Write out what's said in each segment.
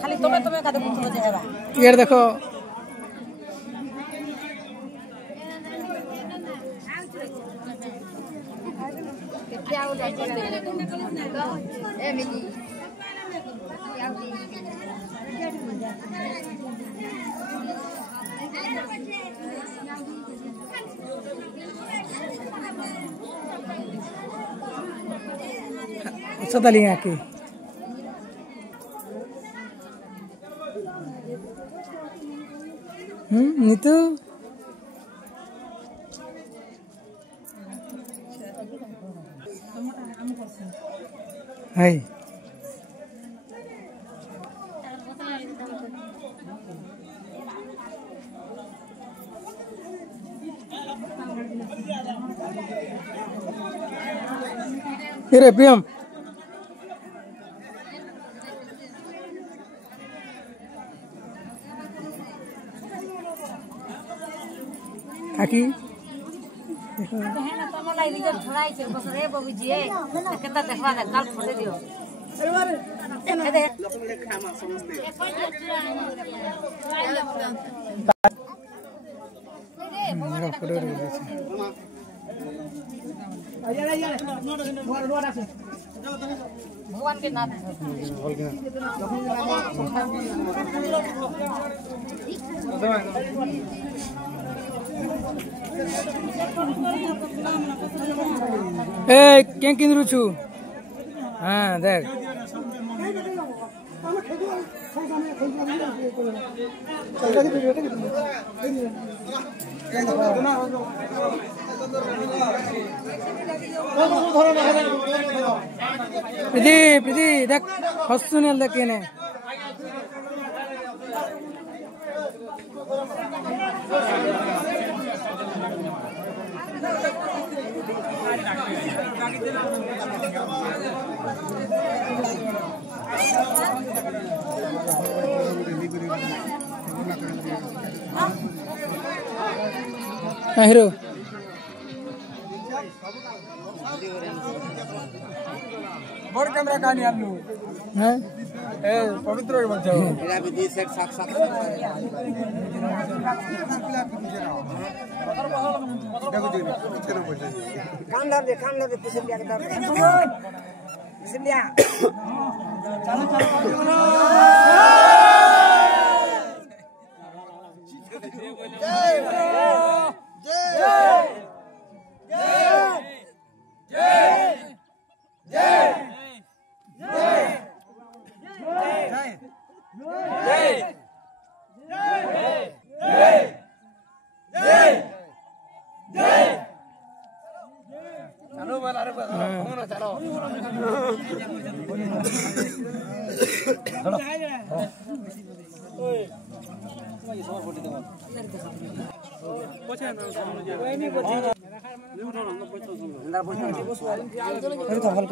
खाली तुम्हें का देखो जाएगा यार देखो सदली की नीतू है रे प्रियम काकी केता देखवा दे काल फोटे दियो भगवान के नाम ए क्या किंद्रु छु हाँ देख प्रीति प्रीति देख हसुन देख ने हिरो बड़ कैमरा कहानी आप लोग हैं ए पवित्र के बच्चा हो मेरा भी 10 सेट साक्षात कान दे पीछे लिया के दर पीछे लिया चलो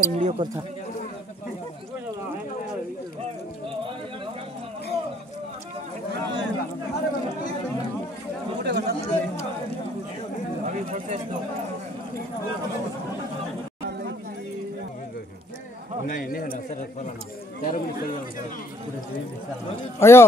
वीडियो करता नहीं ना सर फलाना 4 मिनट चल जाओ पूरे आयो